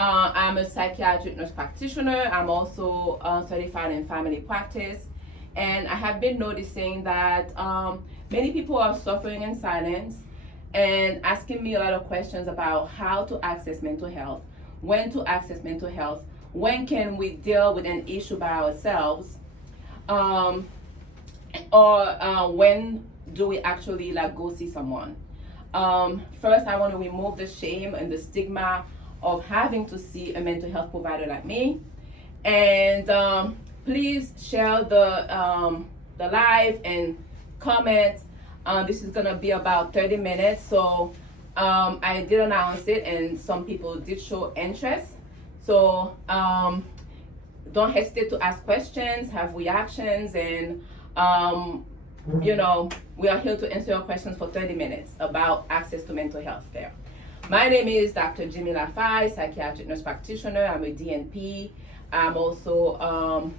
I'm a psychiatric nurse practitioner. I'm also certified in family practice. And I have been noticing that many people are suffering in silence and asking me a lot of questions about how to access mental health, when to access mental health, when can we deal with an issue by ourselves, um, or when do we actually like go see someone. First, I want to remove the shame and the stigma of having to see a mental health provider like me. And please share the live and comment. This is gonna be about 30 minutes. So I did announce it, and some people did show interest. So don't hesitate to ask questions, have reactions, and um, we are here to answer your questions for 30 minutes about access to mental health care. My name is Dr. Jimmy Lafay, psychiatric nurse practitioner. I'm a DNP. I'm also,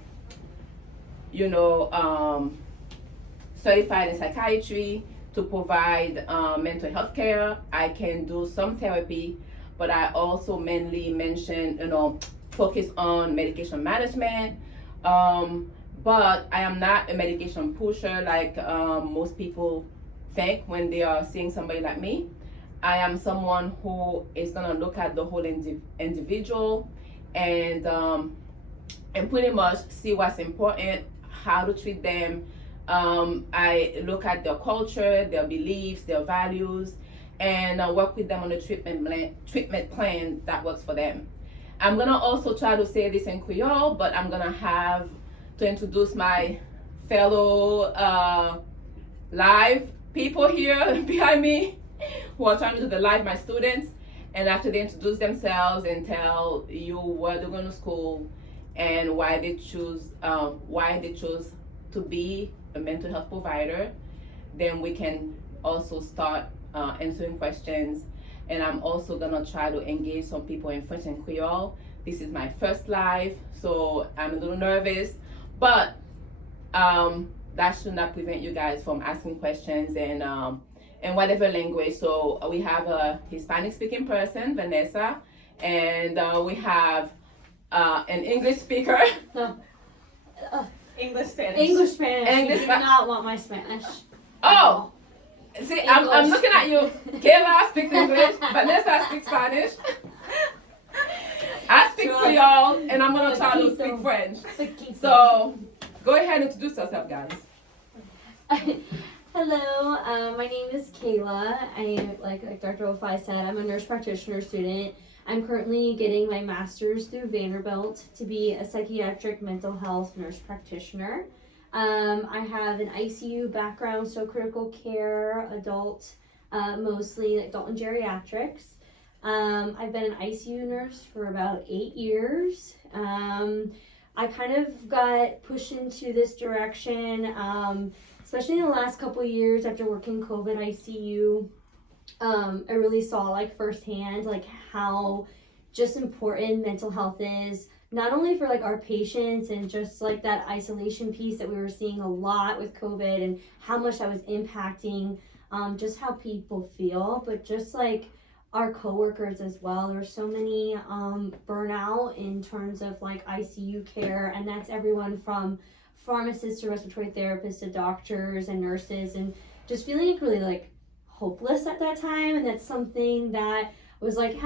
certified in psychiatry to provide mental health care. I can do some therapy, but I also mainly focus on medication management. But I am not a medication pusher like most people think when they are seeing somebody like me. I am someone who is gonna look at the whole individual and pretty much see what's important, how to treat them. I look at their culture, their beliefs, their values, and work with them on a treatment plan that works for them. I'm gonna also try to say this in Creole, but I'm gonna have to introduce my fellow live people here behind me who are trying to do the live, my students. And after they introduce themselves and tell you where they're going to school and why they chose to be a mental health provider, then we can also start answering questions. And I'm also gonna try to engage some people in French and Creole. This is my first live, so I'm a little nervous, but that should not prevent you guys from asking questions and in whatever language. So we have a Hispanic speaking person, Vanessa, and we have an English speaker. No. English, Spanish. English, Spanish. English, You do not want my Spanish. Oh, see, I'm English. looking at you. Kayla speaks English, Vanessa speaks Spanish. I speak Creole, and I'm gonna try to speak French. So go ahead and introduce yourself, guys. Hello, my name is Kayla. Like Dr. Lafay said, I'm a nurse practitioner student. I'm currently getting my master's through Vanderbilt to be a psychiatric mental health nurse practitioner. I have an ICU background, so critical care, adult, mostly adult and geriatrics. I've been an ICU nurse for about 8 years. I kind of got pushed into this direction, especially in the last couple of years after working COVID ICU. I really saw like firsthand like how just important mental health is, not only for like our patients and just like that isolation piece that we were seeing a lot with COVID and how much that was impacting just how people feel, but just like our coworkers as well. There were so many burnout in terms of like ICU care, and that's everyone from pharmacists to respiratory therapists to doctors and nurses, and just feeling like really like hopeless at that time. And that's something that was like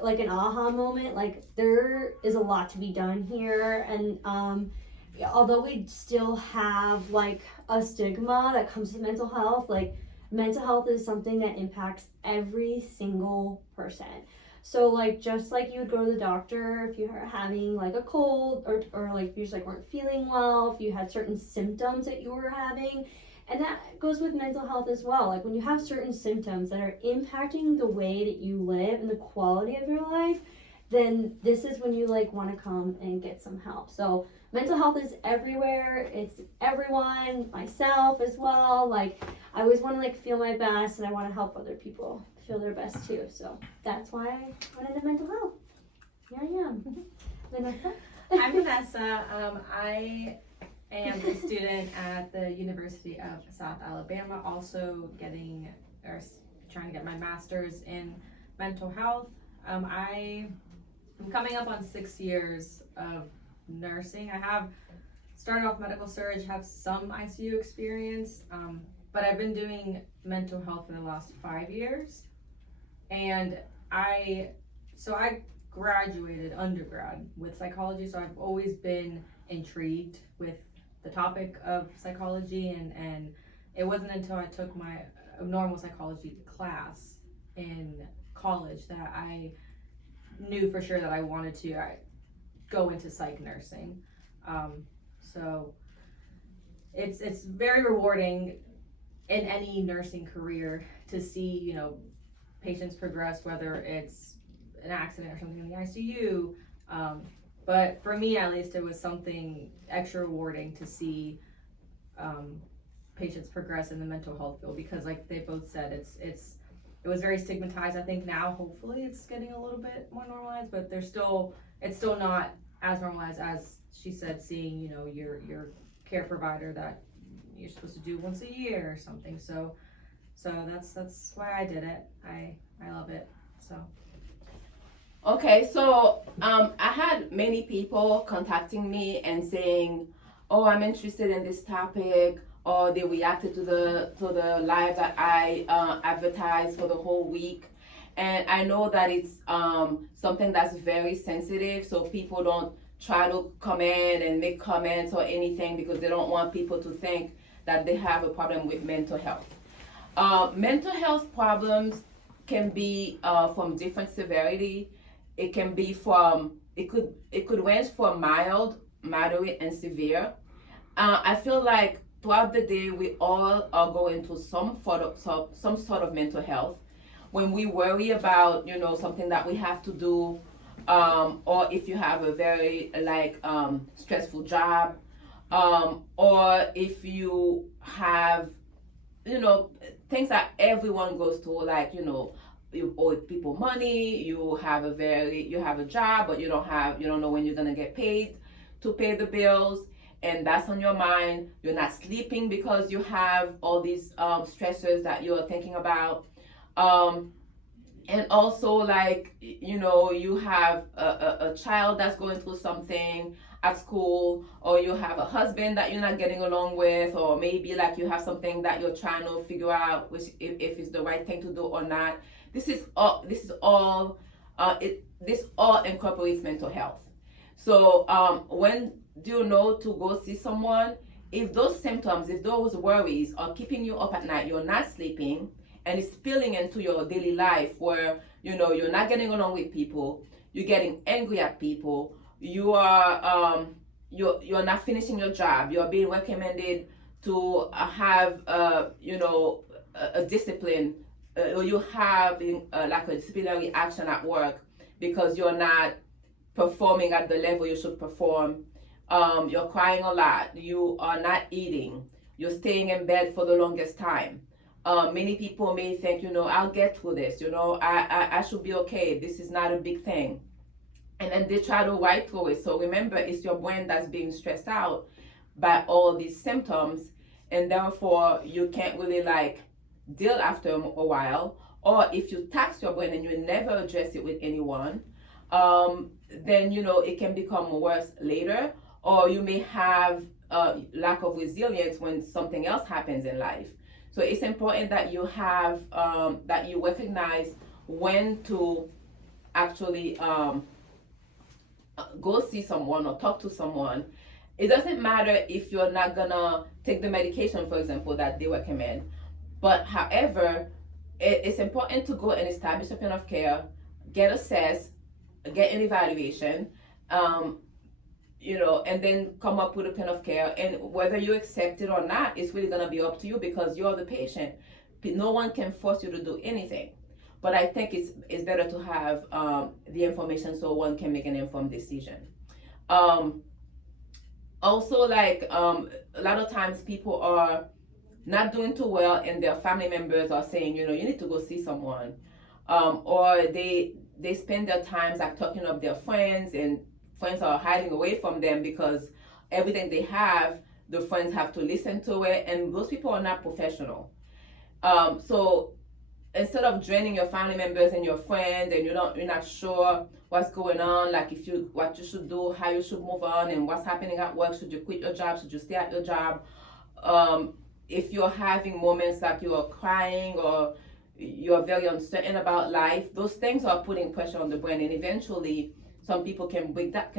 like an aha moment, like there is a lot to be done here. And although we still have like a stigma that comes to mental health, like mental health is something that impacts every single person. So like just like you would go to the doctor if you are having like a cold or like you just like weren't feeling well, if you had certain symptoms that you were having. And that goes with mental health as well. Like when you have certain symptoms that are impacting the way that you live and the quality of your life, then this is when you like want to come and get some help. So mental health is everywhere. It's everyone, myself as well. Like I always want to like feel my best, and I want to help other people feel their best too. So that's why I went into mental health. Here I am. Vanessa? I'm Vanessa. I am a student at the University of South Alabama, also trying to get my master's in mental health. I I'm coming up on 6 years of nursing. I have started off medical surge, have some ICU experience, but I've been doing mental health for the last 5 years. And I graduated undergrad with psychology, so I've always been intrigued with the topic of psychology, and it wasn't until I took my normal psychology class in college that I knew for sure that I wanted to go into psych nursing. So it's very rewarding in any nursing career to see, patients progress, whether it's an accident or something in the ICU. But for me, at least, it was something extra rewarding to see patients progress in the mental health field, because like they both said, it was very stigmatized. I think now, hopefully, it's getting a little bit more normalized, but it's still not as normalized as she said, seeing, your care provider that you're supposed to do once a year or something. So that's why I did it. I love it. So. Okay, so I had many people contacting me and saying, "Oh, I'm interested in this topic," or they reacted to the live that I advertised for the whole week. And I know that it's something that's very sensitive, so people don't try to come in and make comments or anything because they don't want people to think that they have a problem with mental health. Mental health problems can be from different severity. It can be it could range from mild, moderate, and severe. I feel like throughout the day we all are going through some sort of mental health. When we worry about something that we have to do, or if you have a very stressful job, or if you have things that everyone goes through, like you owe people money, you have a job, but you don't know when you're gonna get paid to pay the bills, and that's on your mind. You're not sleeping because you have all these stressors that you're thinking about, and also you have a child that's going through something at school, or you have a husband that you're not getting along with, or maybe you have something that you're trying to figure out if it's the right thing to do or not. This all incorporates mental health. So when do you know to go see someone? If those symptoms, if those worries are keeping you up at night, you're not sleeping, and it's spilling into your daily life where you're not getting along with people, you're getting angry at people, you are you're not finishing your job, you're being recommended to have a discipline, or you have a disciplinary action at work because you're not performing at the level you should perform. You're crying a lot, you are not eating, you're staying in bed for the longest time. Many people may think, I'll get through this, I should be okay, this is not a big thing. And then they try to ride through it. So remember, it's your brain that's being stressed out by all these symptoms, and therefore you can't really deal after a while. Or if you tax your brain and you never address it with anyone, then it can become worse later. Or you may have lack of resilience when something else happens in life. So it's important that you have that you recognize when to actually go see someone or talk to someone. It doesn't matter if you're not gonna take the medication, for example, that they recommend. But however, it's important to go and establish a plan of care, get assessed, get an evaluation, and then come up with a plan of care. And whether you accept it or not, it's really gonna be up to you because you're the patient. No one can force you to do anything. But I think it's better to have the information so one can make an informed decision. Also, a lot of times people are not doing too well, and their family members are saying, you need to go see someone, or they spend their times talking up their friends, and friends are hiding away from them because everything they have, the friends have to listen to it, and those people are not professional. So instead of draining your family members and your friends, and you're not sure what's going on, like what you should do, how you should move on, and what's happening at work. Should you quit your job? Should you stay at your job? If you're having moments like you are crying or you're very uncertain about life, those things are putting pressure on the brain, and eventually some people can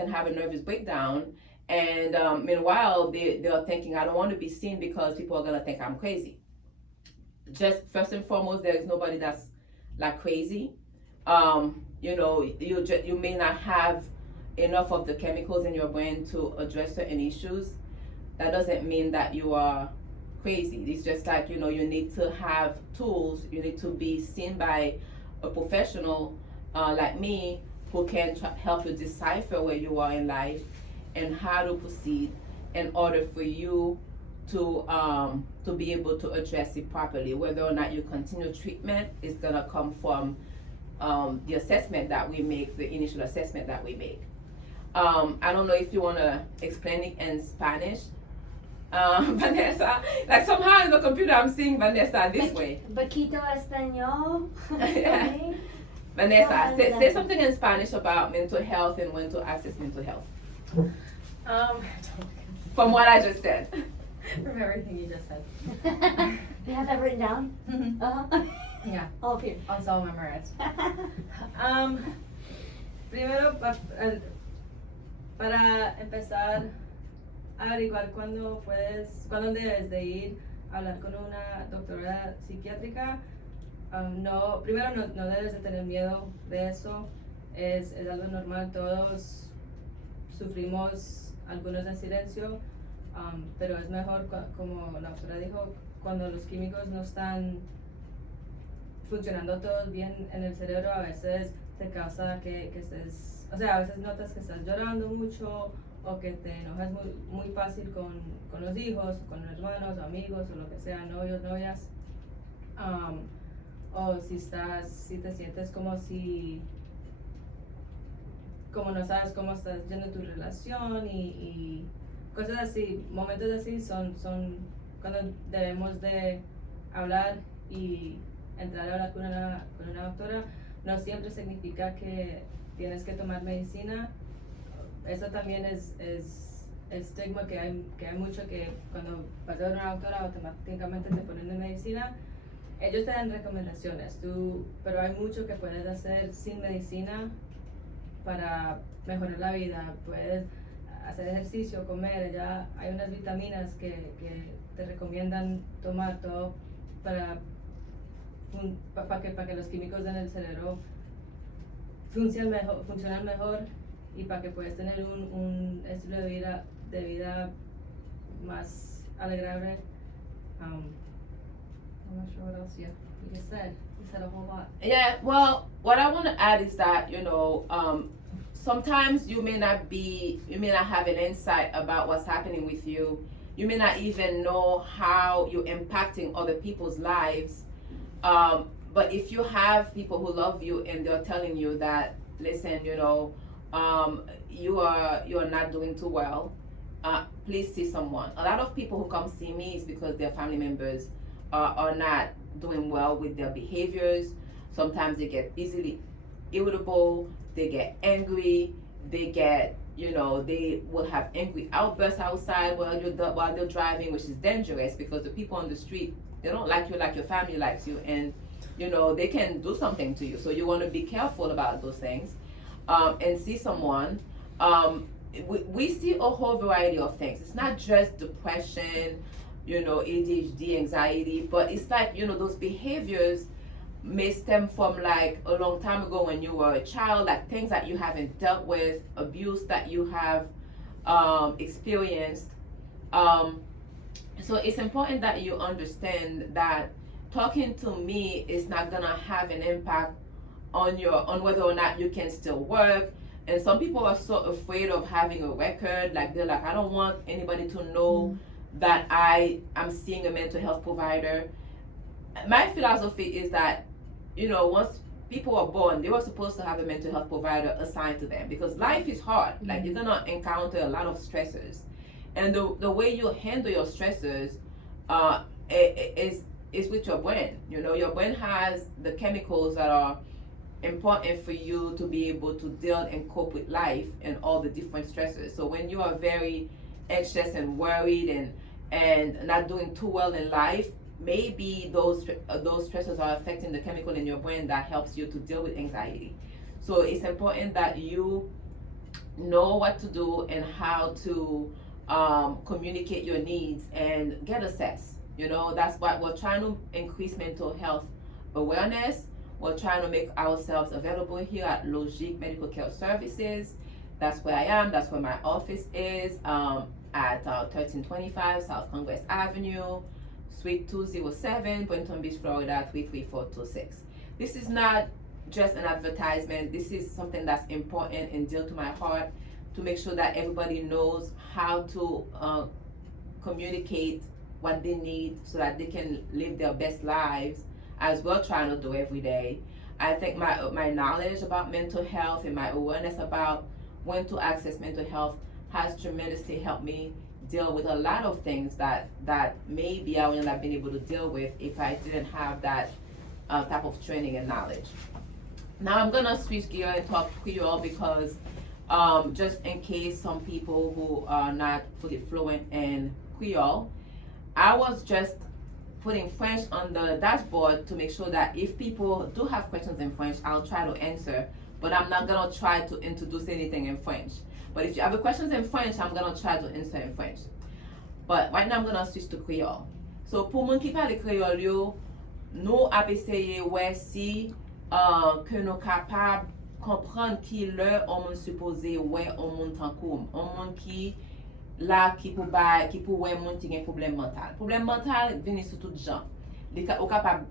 have a nervous breakdown. And meanwhile, they're thinking, I don't want to be seen because people are gonna think I'm crazy. Just first and foremost, there is nobody that's like crazy. You may not have enough of the chemicals in your brain to address certain issues. That doesn't mean that you are crazy. It's just like, you need to have tools. You need to be seen by a professional like me who can help you decipher where you are in life and how to proceed in order for you to be able to address it properly. Whether or not you continue treatment is gonna come from the assessment that we make, the initial assessment that we make. I don't know if you wanna explain it in Spanish. Vanessa, like somehow in the computer I'm seeing Vanessa this way. Poquito español. Vanessa, say something in Spanish about mental health and when to access mental health. From what I just said. From everything you just said. You have that written down? Mm-hmm. Uh-huh. Yeah. All up here. It's all memorized. Primero, para empezar a averiguar cuándo debes de ir a hablar con una doctora psiquiátrica. Primero no debes de tener miedo de eso. Es algo normal, todos sufrimos algunos en silencio, pero es mejor, como la doctora dijo, cuando los químicos no están funcionando todos bien en el cerebro. A veces te causa que estés, a veces notas que estás llorando mucho o que te enojas muy fácil con los hijos, con hermanos o amigos o lo que sea, novios, novias, o si te sientes como no sabes cómo estás yendo tu relación y cosas así. Momentos así son cuando debemos de hablar y entrar a hablar con una doctora. No siempre significa que tienes que tomar medicina. Eso también es el estigma que hay mucho, que cuando vas a ver una doctora automáticamente te ponen de medicina. Ellos te dan recomendaciones, pero hay mucho que puedes hacer sin medicina para mejorar la vida. Puedes hacer ejercicio, comer. Ya hay unas vitaminas que te recomiendan tomar todo para que los químicos en el cerebro funcionen mejor y para que puedas tener un estilo de vida más alegrable. I'm not sure what else you said. You said a whole lot. Yeah, well, what I want to add is that, sometimes you may not have an insight about what's happening with you. You may not even know how you're impacting other people's lives. But if you have people who love you and they're telling you that, listen, you are not doing too well, please see someone. A lot of people who come see me is because their family members are not doing well with their behaviors. Sometimes they get easily irritable, they get angry, they will have angry outbursts outside while they're driving, which is dangerous because the people on the street, they don't like you like your family likes you, and they can do something to you. So you want to be careful about those things, and see someone. We see a whole variety of things. It's not just depression, ADHD, anxiety, but it's like, those behaviors may stem from like a long time ago when you were a child, like things that you haven't dealt with, abuse that you have experienced. So it's important that you understand that talking to me is not gonna have an impact on whether or not you can still work. And some people are so afraid of having a record, like they're like, I don't want anybody to know that I'm seeing a mental health provider. My philosophy is that, once people are born, they were supposed to have a mental health provider assigned to them because life is hard. Like you're gonna encounter a lot of stressors, and the way you handle your stressors is with your brain. Your brain has the chemicals that are important for you to be able to deal and cope with life and all the different stressors. So when you are very anxious and worried and not doing too well in life, maybe those stressors are affecting the chemical in your brain that helps you to deal with anxiety. So it's important that you know what to do and how to communicate your needs and get assessed. You know, that's what we're trying to increase mental health awareness. We're trying to make ourselves available here at Logique Medical Care Services. That's where I am. That's where my office is, at 1325 South Congress Avenue, Suite 207, Boynton Beach, Florida 33426. This is not just an advertisement. This is something that's important and dear to my heart, to make sure that everybody knows how to communicate what they need so that they can live their best lives, as we're trying to do every day. I think my knowledge about mental health and my awareness about when to access mental health has tremendously helped me deal with a lot of things that maybe I wouldn't have been able to deal with if I didn't have that type of training and knowledge. Now I'm gonna switch gear and talk Creole because just in case some people who are not fully fluent in Creole, I was just putting French on the dashboard to make sure that if people do have questions in French, I'll try to answer, but I'm not gonna try to introduce anything in French. But if you have questions in French, I'm gonna try to answer in French. But right now I'm gonna switch to Creole. So pour moun ki pale Creole yo, nou ap eseye wè si que nou kapab kompran ki lè on moun suppose wè on moun tankoum. On moun ki la ki pou wè moun ki gen problem mental. Problem mental vini sou tout jan. Ou kapab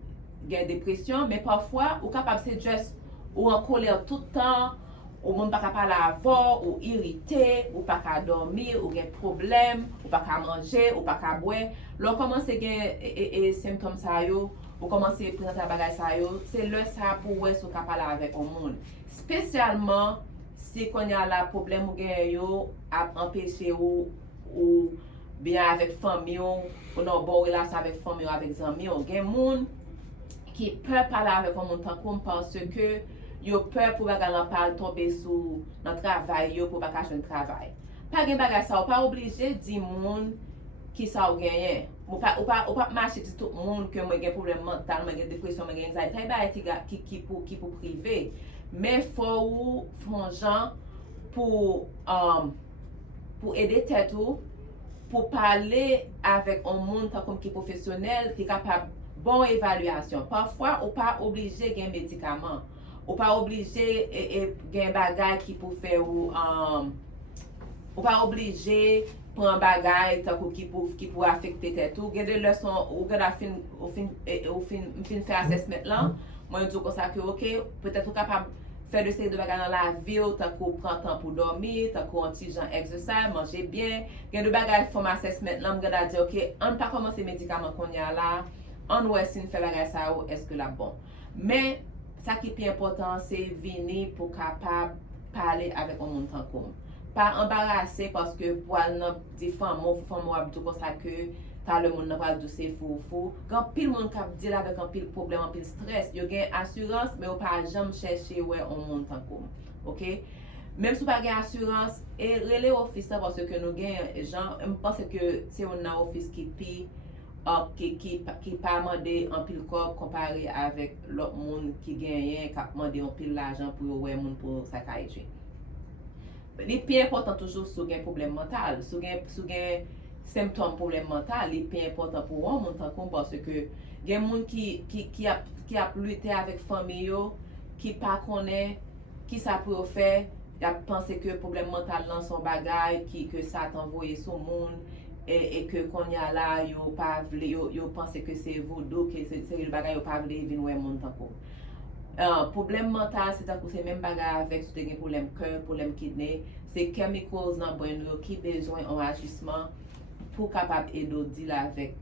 gen depresyon, mais parfois ou kapab se just ou an kolère tout temps, ou moun pa ka pale avon, ou irrité, ou pa ka dormir, ou gen problem, ou pa ka manje, ou pa ka bwe. Lò komanse gen symptôme sa yo, ou komanse prezante bagay sa yo, se lè sa pou wè sou ka pale avek o moun. Spesyalman si kon ya la problem ou gen yo ap empêche ou bien avek fami yo, ou nan bon relasyon avek fami yo, avek zanmi yo. Gen moun ki pe pale avek o moun tankoum parce ke yo peur pou bagay lan pal tombe sou nan travay yo pou baka chen travay. Pa gen bagay sa, ou pa oblige di moun ki sa ou genyen. Ou pa mache di tout moun ke mwen gen problem mental, mwen gen depresyon, mwen gen anxiety. Tay ba ki pou prive. Men fò ou fon jan pou ede tèt ou, pou pale avek an moun takom ki profesyonel, ki kapab bon evaluasyon. Parfois, ou pa oblige gen medikaman. Ou pa oblige gen bagay ki pou fè ou pa oblige pran bagay tako ki pou afekte tèt ou. Gen de leson ou gen a fin fè assessment lan, mwen djou konsa ki ok, peut-être ou kapab fè de seri de bagay nan la vi ou tako pran tan pou dormi, tako anti jan exercise, manje bien. Gen de bagay fòm assessment lan, mwen gen a di ok, an pa komanse medikaman kon ya la, an wè sin fè bagay sa ou, eske la bon. Men, sa ki pi important se vini pou kapab pale avek an moun tankoum. Pa embarase paske pou al nan di fam ou abdou konsa ke ta le moun nan pal dou se fou. Gan pil moun kap dil avek an pil problem, an pil stres, yo gen assurance, men ou pa jam chèche wè an moun tankoum. Ok? Mem sou pa gen assurance, rele ofis sa paske ke nou gen jan, mpase ke se yon nan ofis ki pi ki pa mande an pil kor kompare avek lot moun ki genyen kap mande an pil l'ajan pou yo wè moun pou psychiatry. Li pi important toujou sou gen problem mental, sou gen symptôme problem mental, li pi important pou an moun tankoum parce ke gen moun ki ap lute avek fami yo, ki pa konen ki sa pou yo fè, ap pense ke problem mental lan son bagay ke sa tanvoye sou moun, et que kon ya la yo pa vle, yo pense que c'est voodoo, que c'est le bagay yo pa vle vin wè moun tankou. Problem mental, c'est tankou se même bagay avec sou te gen problem cœur, problem kidney, c'est chemicals nan brain yo ki bezwen an ajustement pou kapab edo deal avec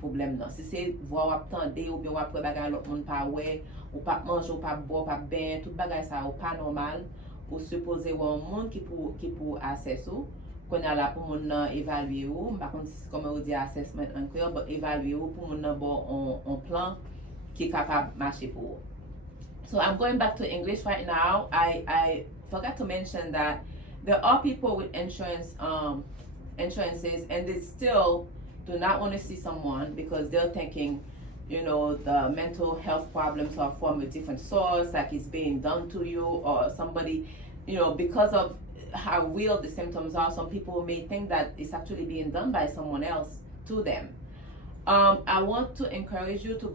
problem nan. Si se vwa wap tande ou bien wap pre bagay lot moun pa wè, ou pa manj, ou pa bo, ou pa ben, tout bagay sa ou pa normal, ou suppose wè an moun ki pou assess ou. Kon ya la pou moun nan evalue ou, mpa konti si koman ou di assessment an kwe, but evalue ou pou moun nan bon on plan ki kapab mache pou ou. So I'm going back to English right now. I forgot to mention that there are people with insurances, and they still do not want to see someone because they're thinking, the mental health problems are from a different source, like it's being done to you, or somebody, because of how real the symptoms are, some people may think that it's actually being done by someone else to them. I want to encourage you to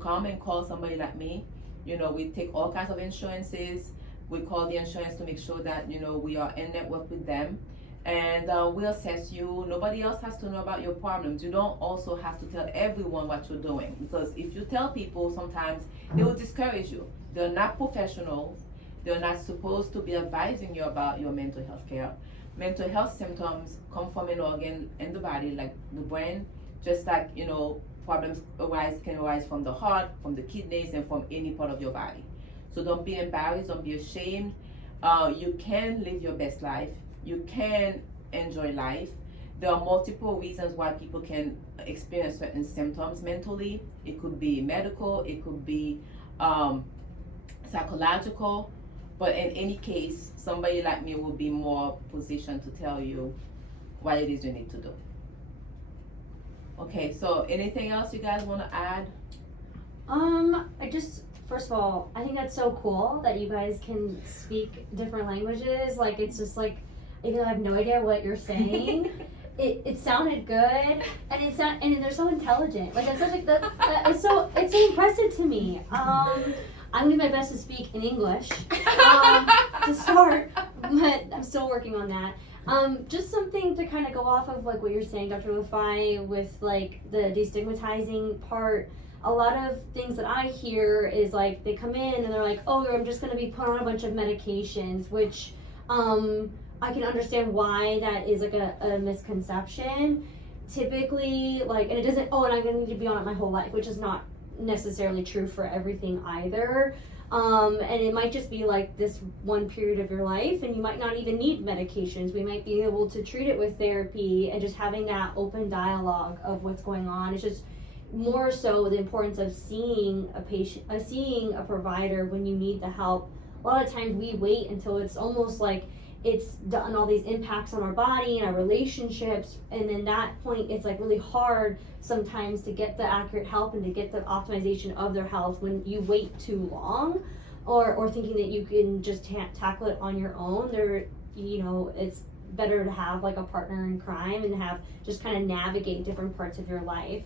come and call somebody like me. We take all kinds of insurances. We call the insurance to make sure that we are in network with them, and we'll assess you. Nobody else has to know about your problems. You don't also have to tell everyone what you're doing, because if you tell people, sometimes they will discourage you. They're not professionals. They're not supposed to be advising you about your mental health care. Mental health symptoms come from an organ in the body, like the brain, just like problems can arise from the heart, from the kidneys, and from any part of your body. So don't be embarrassed, don't be ashamed. You can live your best life. You can enjoy life. There are multiple reasons why people can experience certain symptoms mentally. It could be medical, it could be psychological, but in any case, somebody like me will be more positioned to tell you what it is you need to do. Okay, so anything else you guys want to add? First of all, I think that's so cool that you guys can speak different languages. Like, it's just like, even though I have no idea what you're saying, it sounded good, and they're so intelligent. Like, it's so impressive to me. I'm doing my best to speak in English to start, but I'm still working on that. Just something to kind of go off of like what you're saying, Dr. Lafai, with like the destigmatizing part. A lot of things that I hear is like they come in and they're like, oh, I'm just going to be put on a bunch of medications, which I can understand why that is like a misconception. Typically, like, and it doesn't, and I'm going to need to be on it my whole life, which is not necessarily true for everything either. And it might just be like this one period of your life, and you might not even need medications. We might be able to treat it with therapy and just having that open dialogue of what's going on. It's just more so the importance of seeing a patient, seeing a provider when you need the help. A lot of times we wait until it's almost like it's done all these impacts on our body and our relationships, and then that point it's like really hard sometimes to get the accurate help and to get the optimization of their health when you wait too long, or thinking that you can just tackle it on your own. It's better to have like a partner in crime and have just kind of navigate different parts of your life.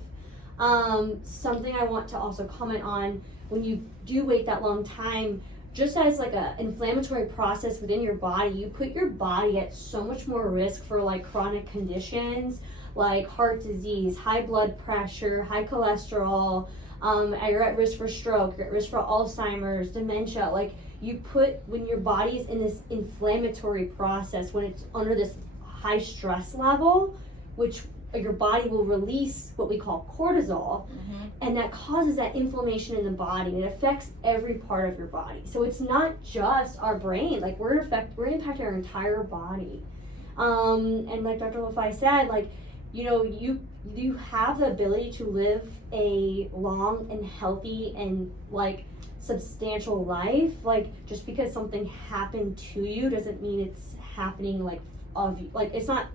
Something I want to also comment on, when you do wait that long time, just as like a inflammatory process within your body, you put your body at so much more risk for like chronic conditions like heart disease, high blood pressure, high cholesterol. You're at risk for stroke, you're at risk for Alzheimer's, dementia. Like, when your body is in this inflammatory process, when it's under this high stress level, which your body will release what we call cortisol, and that causes that inflammation in the body. It affects every part of your body. So it's not just our brain. Like, we're impacting our entire body. And like Dr. Lafai said, like, you have the ability to live a long and healthy and like substantial life. Like, just because something happened to you doesn't mean it's happening like it's not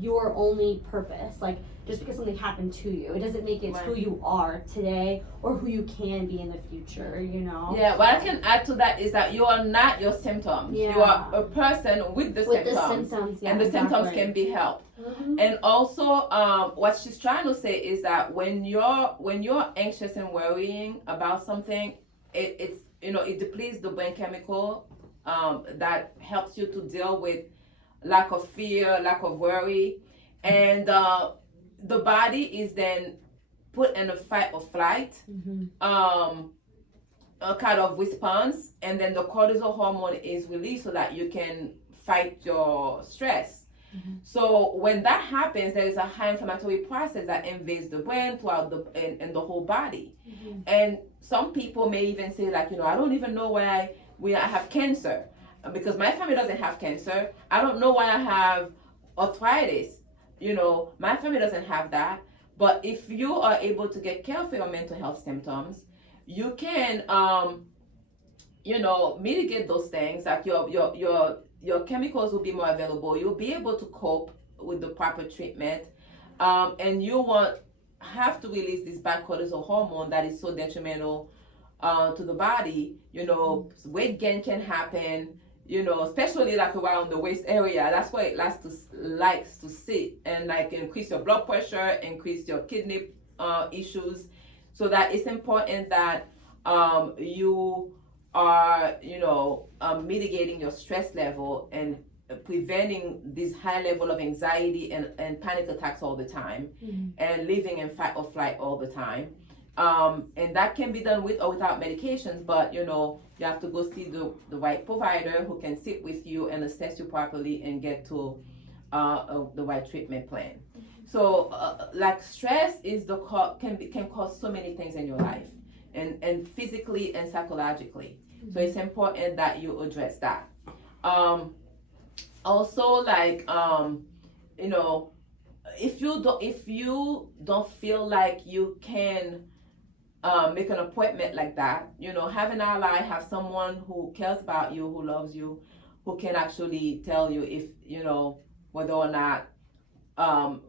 your only purpose. Like, just because something happened to you, it doesn't make it who you are today or who you can be in the future, Yeah, what I can add to that is that you are not your symptoms. Yeah. You are a person with the symptoms. Yeah, and the exactly. symptoms can be helped. And also, what she's trying to say is that when you're anxious and worrying about something, it depletes the brain chemical that helps you to deal with lack of fear, lack of worry, and the body is then put in a fight or flight a kind of response, and then the cortisol hormone is released so that you can fight your stress. So when that happens, there is a high inflammatory process that invades the brain throughout and the whole body. And some people may even say, like, I don't even know why I have cancer, because my family doesn't have cancer. I don't know why I have arthritis. My family doesn't have that. But if you are able to get care for your mental health symptoms, you can mitigate those things. Like your chemicals will be more available. You'll be able to cope with the proper treatment, and you won't have to release this bad cortisol hormone that is so detrimental to the body. Weight gain can happen. Especially like around the waist area. That's why it likes to sit and like increase your blood pressure, increase your kidney issues. So that it's important that you are, mitigating your stress level and preventing this high level of anxiety and panic attacks all the time, and living in fight or flight all the time. And that can be done with or without medications, but you have to go see the right provider who can sit with you and assess you properly and get to the right treatment plan. So like stress is can cause so many things in your life, and physically and psychologically. So it's important that you address that. Also, like if you don't feel like you can make an appointment like that, have an ally, have someone who cares about you, who loves you, who can actually tell you if whether or not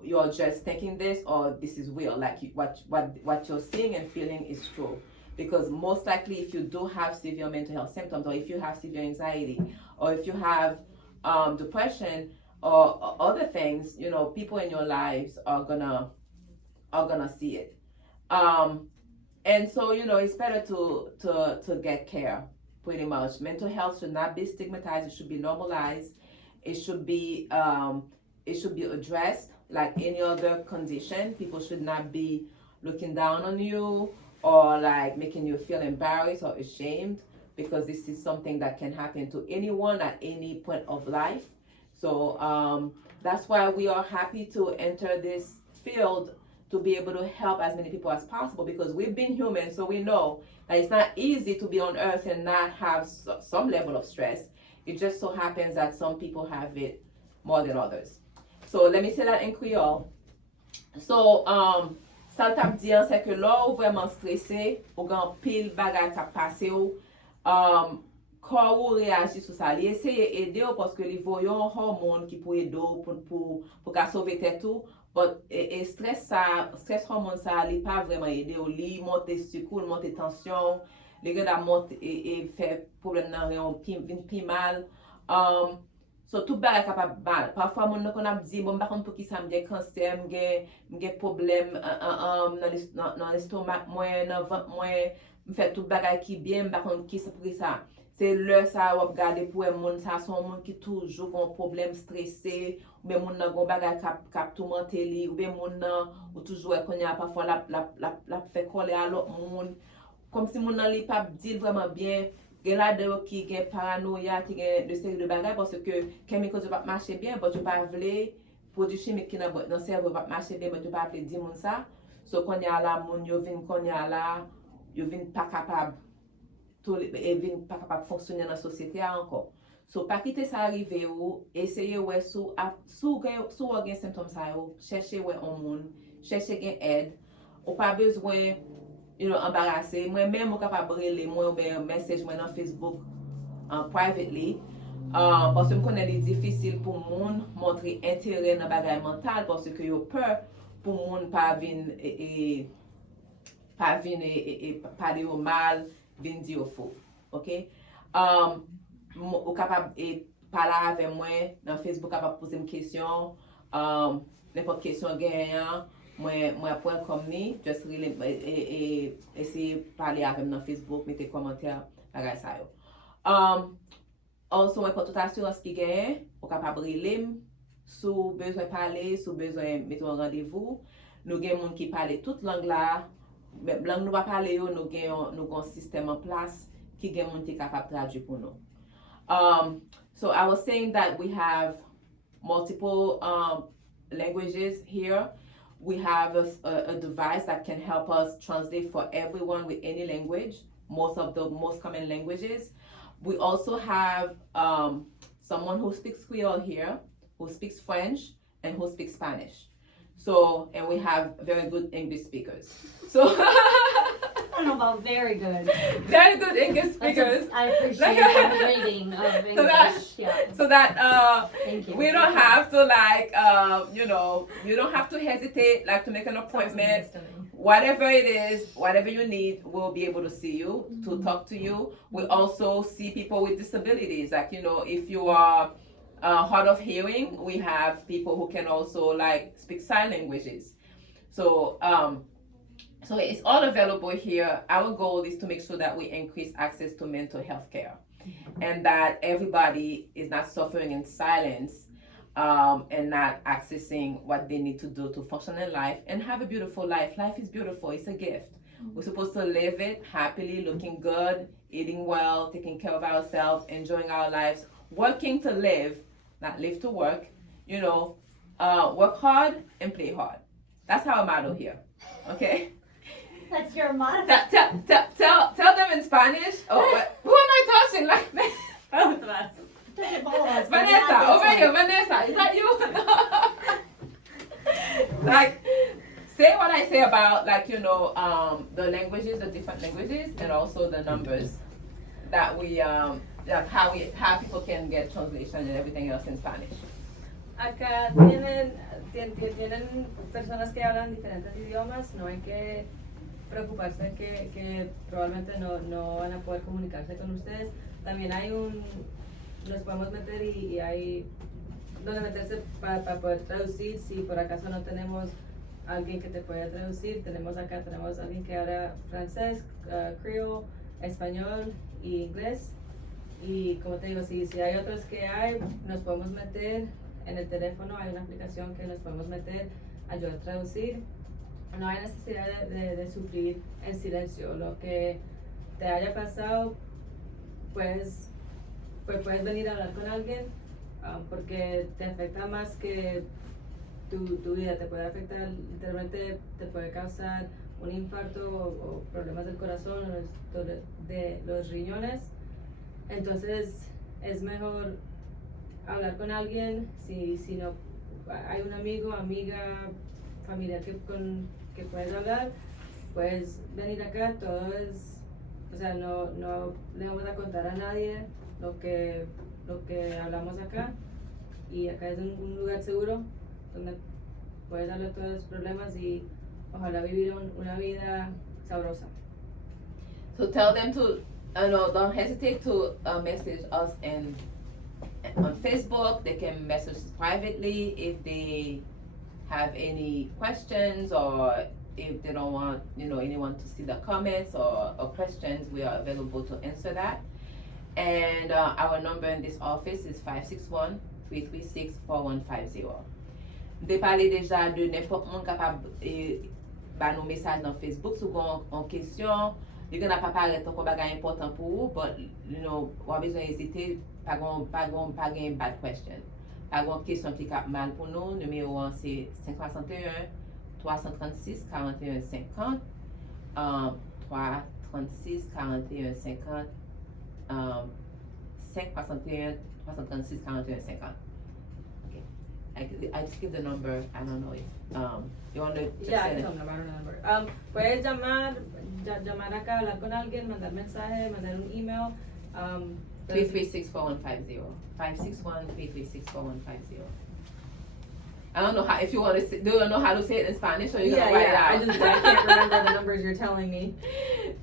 you're just thinking this or this is real, like what you're seeing and feeling is true. Because most likely, if you do have severe mental health symptoms, or if you have severe anxiety, or if you have depression or other things, people in your lives are gonna see it. And so it's better to get care. Pretty much, mental health should not be stigmatized. It should be normalized. It should be addressed like any other condition. People should not be looking down on you or like making you feel embarrassed or ashamed, because this is something that can happen to anyone at any point of life. So that's why we are happy to enter this field, to be able to help as many people as possible, because we've been human, so we know that it's not easy to be on earth and not have some level of stress. It just so happens that some people have it more than others. So let me say that in Creole. So ça t'a dire c'est que là ou vraiment stressé, ou gan pile bagay t'a passé ou, corps ou réagit sur ça. Li essaye aider ou parce que li voyon hormone qui peut aider pour ka sauver tête ou, but stress hormone ça li pas vraiment aider ou, li monte sucre, li monte tension, li gen da monte et fait problème nan reyon pi mal. So tout bagay kapab mal. Parfois moun nan kon ap di, bon bakon pou ki sa mge kanser, mge problem nan l'estomac mwen, nan vant mwen, mfe tout bagay ki bien, bakon ki sa pou ki sa. Se lè sa wap gade pou moun sa son moun ki toujou kon problem stressé, ou be moun nan gon bagay kap tourmente li, ou be moun nan ou toujou konya parfois la fe kole a lot moun. Kom si moun nan li pa di vraiment bien. Gen la de qui gen paranoïa, qui gen de série de bagages parce que chemicals ne pas marcher bien, but tu pas vle produit chimique qui dans cerveau pas marcher bien, but tu pas vle di moun ça. So qu'on y a là moun yo vinn qu'on y a là, yo vinn pas capable fonctionner dans société encore. So pas quitter ça arriver ou essayer ouais sous gen symptômes ça yo, chercher ouais on moun, chercher gen aide. Ou pas besoin embarrassé. Moi-même, je suis capable de brûler un message dans Facebook privately. Parce que je connais les difficile pour les gens montrer intérêt dans le bagage mental parce que j'ai peur pour les gens pas venir parler mal, venir dire faux. OK? Vous capable de parler avec moi dans Facebook, capable de poser une question, n'importe question gagnant. Moi point comme ni, just really essayer parler avec dans Facebook, mettre commentaire bagay ça yo. Also moi pour toute assurance qui gagne, ou capable relire sous besoin parler, sous besoin mettre un rendez-vous. Nous gagne monde qui parle toute langue là, même langue nous pas parler yo, nous gon système en place qui gagne monde qui capable traduire pour nous. So I was saying that we have multiple languages here. We have a device that can help us translate for everyone with any language, most of the most common languages. We also have someone who speaks Creole here, who speaks French, and who speaks Spanish. So, and we have very good English speakers. So, don't know about very good. Very good English speakers. I appreciate that rating of English. So that Thank you. we don't have to like you don't have to hesitate like to make an appointment. Whatever it is, whatever you need, we'll be able to see you, to talk to you. We also see people with disabilities. Like, if you are hard of hearing, we have people who can also like speak sign languages. So, so it's all available here. Our goal is to make sure that we increase access to mental health care and that everybody is not suffering in silence and not accessing what they need to do to function in life and have a beautiful life. Life is beautiful. It's a gift. We're supposed to live it happily, looking good, eating well, taking care of ourselves, enjoying our lives, working to live, not live to work. Work hard and play hard. That's our motto here. Okay? That's your motto. Tell them in Spanish. Oh, who am I touching like this? Both of us. Vanessa, over here, Vanessa. Is that you? Like, say what I say about the languages, the different languages, and also the numbers that we like how people can get translation and everything else in Spanish. Acá tienen personas que hablan diferentes idiomas, no hay que preocuparse que probablemente no van a poder comunicarse con ustedes. También nos podemos meter y hay donde meterse para poder traducir. Si por acaso no tenemos alguien que te pueda traducir, tenemos alguien que habla francés, creole, español y inglés. Y como te digo, si hay otros que nos podemos meter en el teléfono, hay una aplicación que nos podemos meter, ayuda a traducir. No hay necesidad de sufrir en silencio. Lo que te haya pasado, pues puedes venir a hablar con alguien porque te afecta más que tu vida. Te puede afectar, literalmente te puede causar un infarto o problemas del corazón o de los riñones. Entonces es mejor hablar con alguien. Si no hay un amigo, amiga, familiar que puedes hablar, puedes venir acá. Todo es, no le vamos a contar a nadie lo que hablamos acá, y acá es un lugar seguro donde puedes hablar todos los problemas y ojalá vivir una vida sabrosa. So tell them to, don't hesitate to message us on Facebook. They can message us privately if they have any questions, or if they don't want anyone to see the comments or questions. We are available to answer that. And our number in this office is 561-336-4150. De parler déjà de n'importe monde capable ba nou message dans Facebook sou en question. You're gonna pas paraître comme bagay important pour vous, but ou besoin hésiter, pas gen bad question. Pas gon question qui cap mal pour nous. Numéro 1 c'est 561 336 41 50 336 41 50 561 336 41 50. Okay. I just give the number. I don't know if you want to just Yeah, I send don't it. remember. Puedes llamar acá, hablar con alguien, mandar mensaje, mandar un email. 336-4150. 561-336-4150. I don't know how, if you want to say, do you know how to say it in Spanish, or you're Yeah, gonna write it out? I can't remember the numbers you're telling me.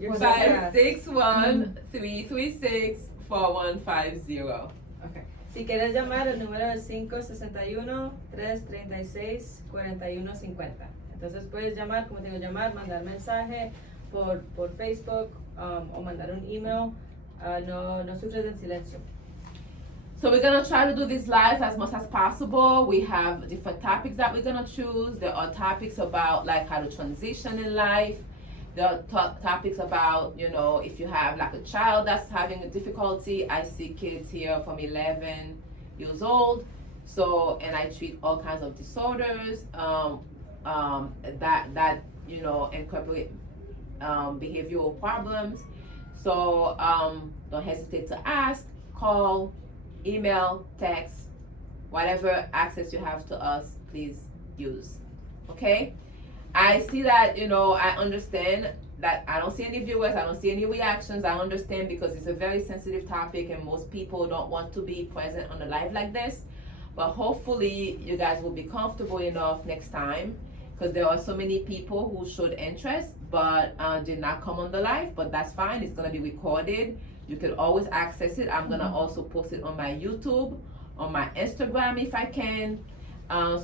You're so fast. 561-336-4150. Okay. Si quieres llamar, el número es 561-336-4150. Entonces puedes llamar, como te digo, mandar mensaje por Facebook o mandar un email. No sufres en silencio. So we're gonna try to do these lives as much as possible. We have different topics that we're gonna choose. There are topics about like how to transition in life. There are topics about, if you have like a child that's having a difficulty. I see kids here from 11 years old. So, and I treat all kinds of disorders that incorporate behavioral problems. So don't hesitate to ask, call, email, text, whatever access you have to us, please use. Okay? I see that, I understand that I don't see any viewers, I don't see any reactions. I understand because it's a very sensitive topic and most people don't want to be present on a live like this. But hopefully you guys will be comfortable enough next time, because there are so many people who showed interest but did not come on the live. But that's fine, it's gonna be recorded. You can always access it. I'm gonna also post it on my YouTube, on my Instagram if I can,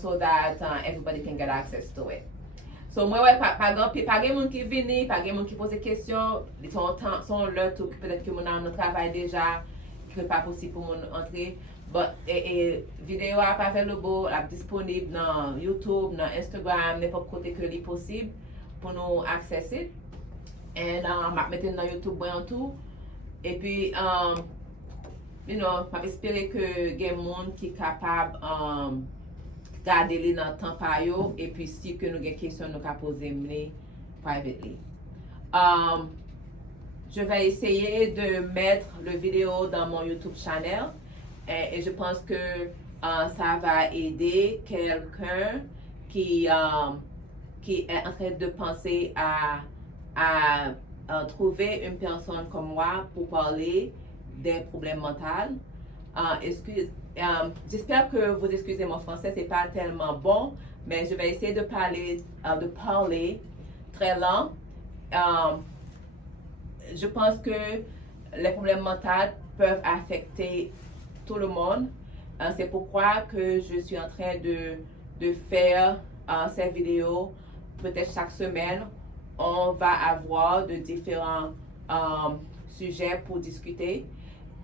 so that everybody can get access to it. So mwen wè pa gen moun ki vini, pa gen moun ki pose kesyon, son lè tou peut-être que moun an nou travay deja, ki pa posib pou moun entre. But video ap available, ap disponib nan YouTube, nan Instagram, nepot kote ke li posib pou nou access it. And map mette nan YouTube mwen an tou. Et puis, map espere ke gen moun ki kapab gade li nan tan pa yo, et puis si que nou gen kesyon nou ka pose mne privately. Je vais essayer de mettre le vidéo dans mon YouTube channel et je pense que ça va aider quelqu'un qui est en train de penser à trouver une personne comme moi pour parler des problèmes mentaux. J'espère que vous excusez mon français, c'est pas tellement bon, mais je vais essayer de parler très lent. Je pense que les problèmes mentaux peuvent affecter tout le monde. C'est pourquoi que je suis en train de faire ces vidéos. Peut-être chaque semaine, on va avoir de différents sujets pour discuter.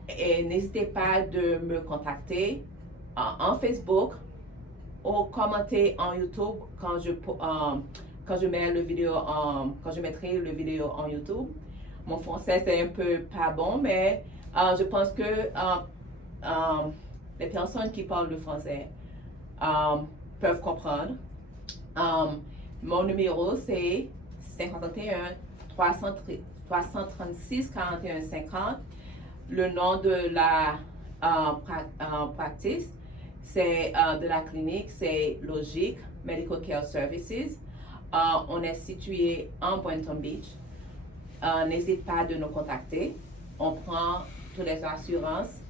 Et n'hésitez pas de me contacter en Facebook ou commenter en YouTube quand je mets le vidéo quand je mettrai le vidéo en YouTube. Mon français c'est un peu pas bon, mais je pense que les personnes qui parlent le français peuvent comprendre. Mon numéro c'est 51 336 41 50. Le nom de la practice, c'est de la clinique, c'est Logique Medical Care Services. On est situé en Boynton Beach. N'hésite pas de nous contacter. On prend toutes les assurances.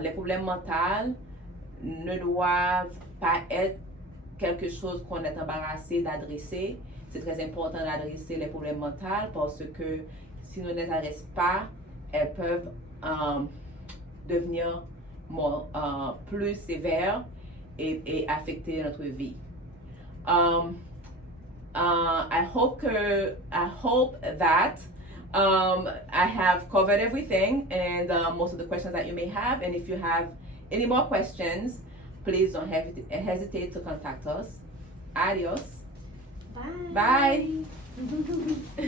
Les problèmes mentaux ne doivent pas être quelque chose qu'on est embarrassé d'adresser. C'est très important d'adresser les problèmes mentaux parce que si nous ne les adressons pas, elles peuvent devenir plus sévères et affecter notre vie. I hope that I have covered everything and most of the questions that you may have. And if you have any more questions, please don't hesitate to contact us. Adios. Bye. Bye.